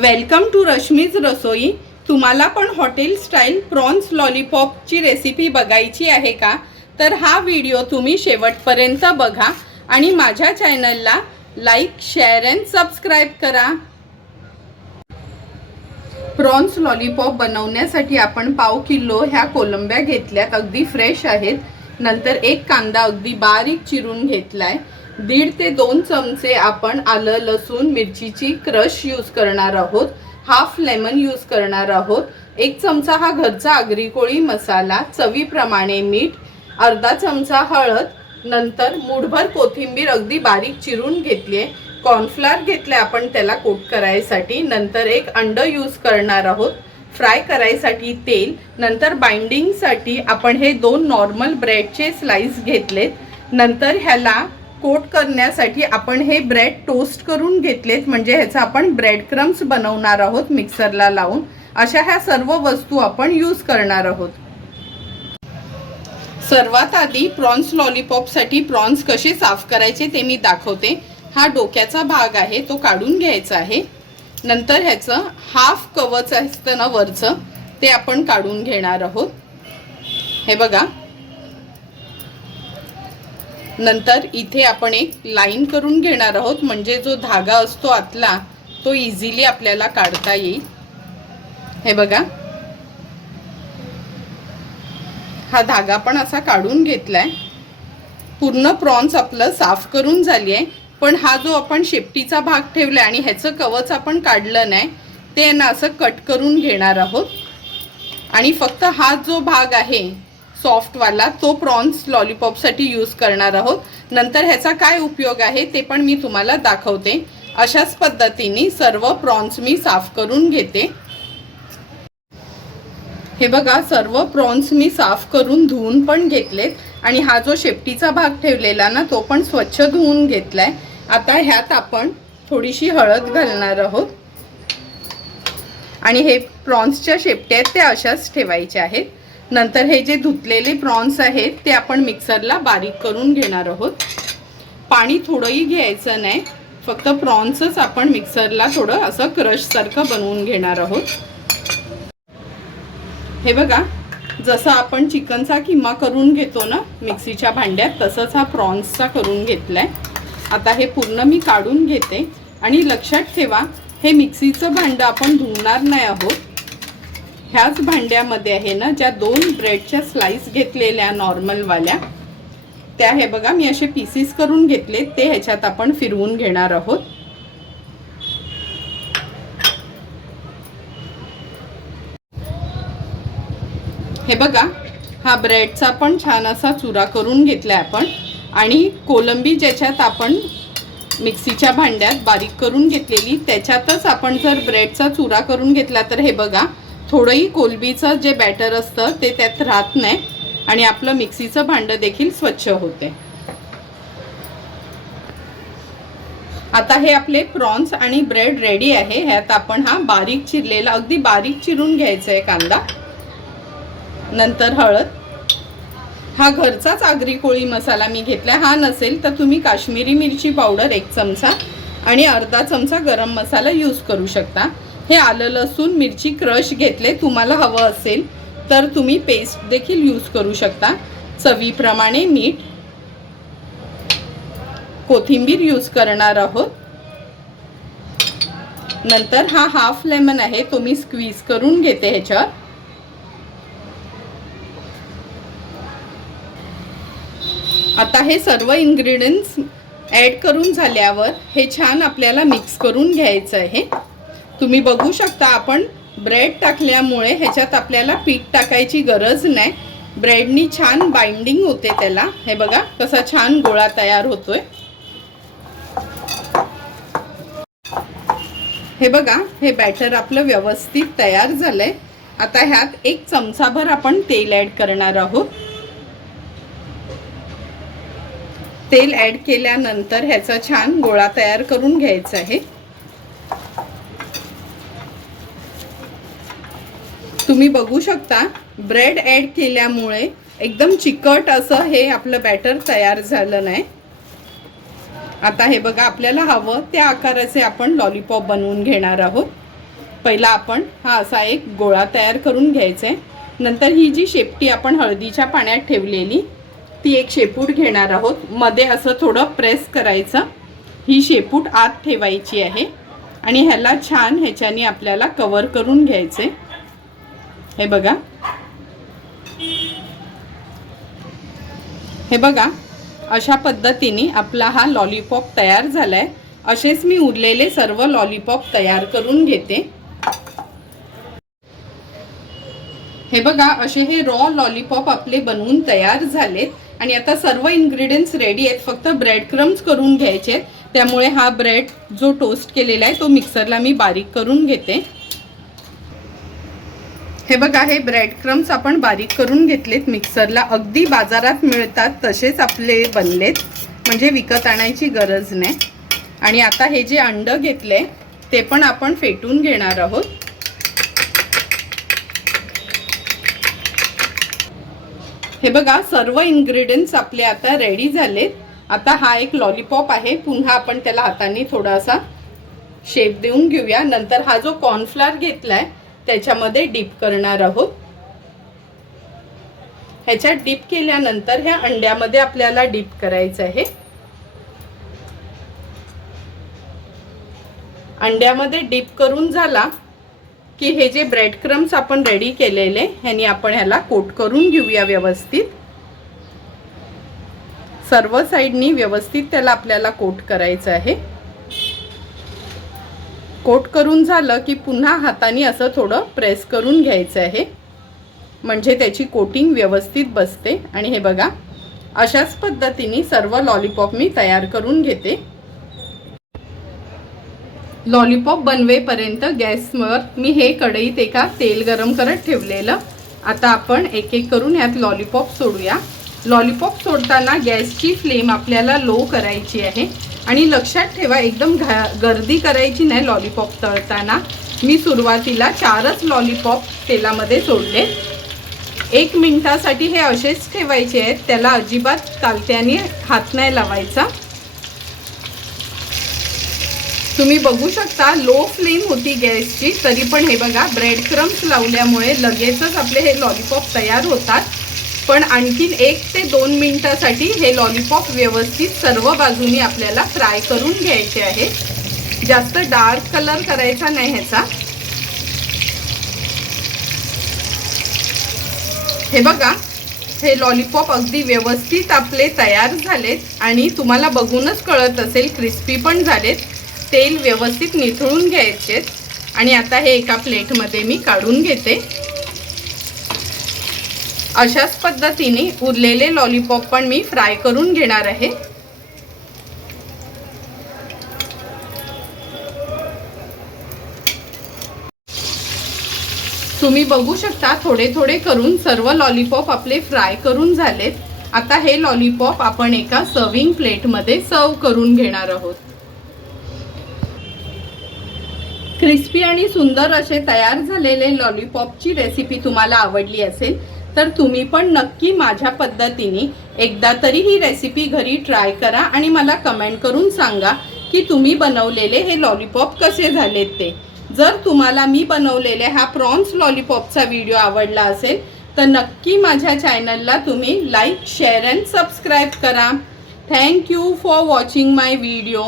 Welcome to Rashmi's Rasoi तुम्हाला पण hotel style prawns लॉलीपॉपची रेसिपी बघायची आहे का? तर हा व्हिडिओ तुम्ही शेवटपर्यंत बघा आणि माझ्या चॅनलला लाईक शेअर अँड सबस्क्राईब करा. प्रॉन्स लॉलीपॉप बनवण्यासाठी आपण पाव किलो ह्या कोलंब्या घेतल्यात. अगदी फ्रेश आहेत. नंतर एक कांदा अगदी बारीक चिरून घेतलाय. दीड ते दोन चमचे आपण आलं लसूण मिरचीची क्रश यूज करणार आहोत. हाफ लेमन यूज करणार आहोत. एक चमचा हा घरचा आगरी कोळी मसाला चवीप्रमाणे मीठ अर्धा चमचा हळद नंतर मुठभर कोथिंबीर अगदी बारीक चिरून घेतली आहे कॉर्नफ्लावर घेतले आपण त्याला कोट करायसाठी. नंतर एक अंड यूज करणार आहोत. फ्राय करायसाठी तेल नंतर बाइंडिंगसाठी आपण हे दोन नॉर्मल ब्रेडचे स्लाइस घेतलेत. नंतर ह्याला कोट करण्यासाठी आपण हे ब्रेड टोस्ट करून घेतलेत. म्हणजे ह्याचा आपण ब्रेड क्रम्स बनवणार आहोत मिक्सरला लावून. अशा ह्या सर्व वस्तू आपण यूज करणार आहोत. सर्वात आधी प्रॉन्स लॉलीपॉपसाठी प्रॉन्स कसे साफ करायचे ते मी दाखवते. हा डोक्याचा भाग आहे तो काढून घ्यायचा आहे. नंतर ह्याचं हाफ कवच असतं ना वरचं ते आपण काढून घेणार आहोत. हे बघा. नंतर इथे आपण एक लाईन करून घेणार आहोत. म्हणजे जो धागा असतो आतला तो इझिली आपल्याला काढता येईल. हे बघा. हा धागा पण असा काढून घेतलाय. पूर्ण प्रॉन्स आपलं साफ करून झाली आहे पण हा जो आपण शेपटीचा भाग ठेवला आणि ह्याचं कवच आपण काढलं नाही ते ना असं कट करून घेणार आहोत. आणि फक्त हा जो भाग आहे सॉफ्टवाला तो प्रॉन्स लॉलीपॉपसाठी यूज करणार आहोत. नंतर ह्याचा काय उपयोग आहे ते पण मी तुम्हाला दाखवते. अशाच पद्धतीने सर्व प्रॉन्स मी साफ करून घेते. हे बघा सर्व प्रॉन्स मी साफ करून धुवून पण घेतलेत आणि हा जो शेपटीचा भाग ठेवलेला ना तो पण स्वच्छ धुवून घेतलाय. आता ह्यात आपण थोडीशी हळद घालणार आहोत. आणि हे प्रॉन्सच्या शेपट्या आहेत त्या अशाच ठेवायच्या आहेत. नंतर हे जे धुतलेले प्रॉन्स आहेत ते आपण मिक्सरला बारीक करून घेणार आहोत. पाणी थोडंही घ्यायचं नाही फक्त प्रॉन्सच आपण मिक्सरला थोडं असं क्रशसारखं बनवून घेणार आहोत. हे बघा जसं आपण चिकनचा किमा करून घेतो ना मिक्सीच्या भांड्यात तसंच हा प्रॉन्सचा करून घेतलाय. आता हे पूर्ण मी काढून घेते आणि लक्षात ठेवा हे मिक्सीचं भांडं आपण धुवणार नाही आहोत. ह्याच भांड्यामध्ये आहे ना ज्या दोन ब्रेडच्या स्लाइस घेतलेल्या नॉर्मलवाल्या त्या हे बघा मी असे पीसीस करून घेतले ते ह्याच्यात आपण फिरवून घेणार आहोत. हे बघा हा ब्रेडचा पण छान असा चुरा करून घेतलाय आपण आणि कोलंबी ज्याच्यात आपण मिक्सीच्या भांड्यात बारीक करून घेतलेली त्याच्यातच आपण जर ब्रेडचा चुरा करून घेतला तर हे बघा थोडंही कोलबीचं जे बॅटर असतं ते त्यात राहत नाही आणि आपलं मिक्सीचं भांडं देखील स्वच्छ होते. आता हे आपले प्रॉन्स आणि ब्रेड रेडी आहे. ह्यात आपण हा बारीक चिरलेला अगदी बारीक चिरून घ्यायचा आहे कांदा. नंतर हळद. हा घरचाच आगरी कोळी मसाला मी घेतला. हा नसेल तर तुम्ही काश्मीरी मिरची पावडर एक चमचा आणि अर्धा चमचा गरम मसाला यूज करू शकता. हे आलं लसूण मिरची क्रश घेतले. तुम्हाला हवं असेल तर तुम्ही पेस्ट देखील यूज करू शकता. चवीप्रमाणे मीठ कोथिंबीर यूज करणार आहोत. नंतर हा हाफ लेमन आहे तो मी स्क्वीज करून घेते ह्याच्यावर. आता हे सर्व इन्ग्रेडियंट्स ॲड करून झाल्यावर हे छान आपल्याला मिक्स करून घ्यायचं आहे. तुम्ही बघू शकता आपण ब्रेड टाकल्यामुळे ह्याच्यात आपल्याला पीठ टाकायची गरज नाही. ब्रेडनी छान बाइंडिंग होते त्याला. हे बघा कसा छान गोळा तयार होतोय. हे बघा हे बॅटर आपलं व्यवस्थित तयार झालंय. आता ह्यात एक चमचाभर आपण तेल ॲड करणार आहोत. तेल ॲड केल्यानंतर ह्याचा छान गोळा तयार करून घ्यायचा आहे. तुम्ही बघू शकता ब्रेड ॲड केल्यामुळे एकदम चिकट असं हे आपलं बॅटर तयार झालं नाही. आता हे बघा आपल्याला हवं त्या आकाराचे आपण लॉलीपॉप बनवून घेणार आहोत. पहिला आपण हा असा एक गोळा तयार करून घ्यायचा आहे. नंतर ही जी शेपटी आपण हळदीच्या पाण्यात ठेवलेली ती एक शेपूट घेणार आहोत. मध्ये असं थोडं प्रेस करायचं. ही शेपूट आत ठेवायची आहे. आणि ह्याला छान ह्याच्याने आपल्याला कवर करून घ्यायचे हे बघा. हे बघा अशा पद्धतीने आपला हा लॉलीपॉप तयार झालाय. असेच मी उरलेले सर्व लॉलीपॉप तयार करून घेते. हे बघा असे हे रॉ लॉलीपॉप आपले बनवून तयार झालेत. आणि आता सर्व इन्ग्रेडियंट्स रेडी आहेत. फक्त ब्रेड क्रम्स करून घ्यायचे आहेत. त्यामुळे हा ब्रेड जो टोस्ट केलेला आहे तो मिक्सरला मी बारीक करून घेते. हे बघा हे ब्रेड क्रम्स आपण बारीक करून घेतलेत मिक्सरला अगदी बाजारात मिळतात तसेच आपले बनलेत म्हणजे विकत आणायची गरज नाही. आणि आता हे जे अंड घेतले ते पण आपण फेटून घेणार आहोत. हे बघा सर्व इन्ग्रेडियंट्स आपले आता रेडी झालेत. आता हा एक लॉलीपॉप आहे. पुन्हा आपण त्याला हाताने थोडासा शेप देऊन घेऊया. नंतर हा जो कॉर्नफ्लावर घेतलाय त्याच्यामध्ये डीप करणार आहोत. ह्याच्यात डीप केल्यानंतर ह्या अंड्यामध्ये आपल्याला डीप करायचं आहे. अंड्यामध्ये डीप करून झाला की हे जे ब्रेड क्रम्स आपण रेडी केलेले ह्यानी आपण ह्याला कोट करून घेऊया व्यवस्थित. सर्व साईडनी व्यवस्थित त्याला आपल्याला कोट करायचं आहे. कोट करून झालं की पुन्हा हाताने असं थोडं प्रेस करून घ्यायचं आहे. म्हणजे त्याची कोटिंग व्यवस्थित बसते. आणि हे बघा अशाच पद्धतीने सर्व लॉलीपॉप मी तयार करून घेते. लॉलीपॉप बनवेपर्यंत गॅसवर मी हे कढईत एका तेल गरम करत ठेवलेलं. आता आपण एक एक करून यात लॉलीपॉप सोडूया. लॉलीपॉप सोडताना गॅसची फ्लेम आपल्याला लो करायची आहे. आणि लक्षात ठेवा एकदम घा गर्दी करायची नाही लॉलीपॉप तळताना. मी सुरुवातीला चारच लॉलीपॉप तेलामध्ये सोडले. एक मिनटासाठी हे असेच ठेवायचे आहेत त्याला अजिबात कालत्याने हात नाही लावायचा. तुम्ही बघू शकता लो फ्लेम होती गॅसची तरी पण हे बघा ब्रेड क्रम्स लावल्यामुळे लगेचच आपले हे लॉलीपॉप तयार होतात. पण आणखीन एक ते दोन मिनिटासाठी हे लॉलीपॉप व्यवस्थित सर्व बाजूनी आपल्याला फ्राय करून घ्यायचे आहे. जास्त डार्क कलर करायचा नाही ह्याचा. हे बघा हे लॉलीपॉप अगदी व्यवस्थित आपले तयार झालेत आणि तुम्हाला बघूनच कळत असेल क्रिस्पी पण झालेत. तेल व्यवस्थित निथळून घ्यायचेत. आणि आता हे एका प्लेटमध्ये मी काढून घेते. अशाच पद्धतीने उरलेले लॉलीपॉप पण मी फ्राय करून घेणार आहे. तुम्ही बघू शकता थोडे थोडे करून सर्व लॉलीपॉप आपले फ्राय करून झालेत. आता हे लॉलीपॉप आपण एका सर्विंग प्लेटमध्ये सर्व करून घेणार आहोत. क्रिस्पी आणि सुंदर असे तयार झालेले लॉलीपॉपची रेसिपी तुम्हाला आवडली असेल तर तुम्ही पण नक्की माझ्या पद्धतीने एकदा तरी ही रेसिपी घरी ट्राय करा आणि मला कमेंट करून सांगा की तुम्ही बनवलेले हे लॉलीपॉप कसे झालेत ते. जर तुम्हाला मी बनवलेले हा प्रॉन्स लॉलीपॉपचा व्हिडिओ आवडला असेल तर नक्की माझ्या चॅनलला तुम्ही लाईक शेअर अँड सबस्क्राईब करा. Thank you for watching my video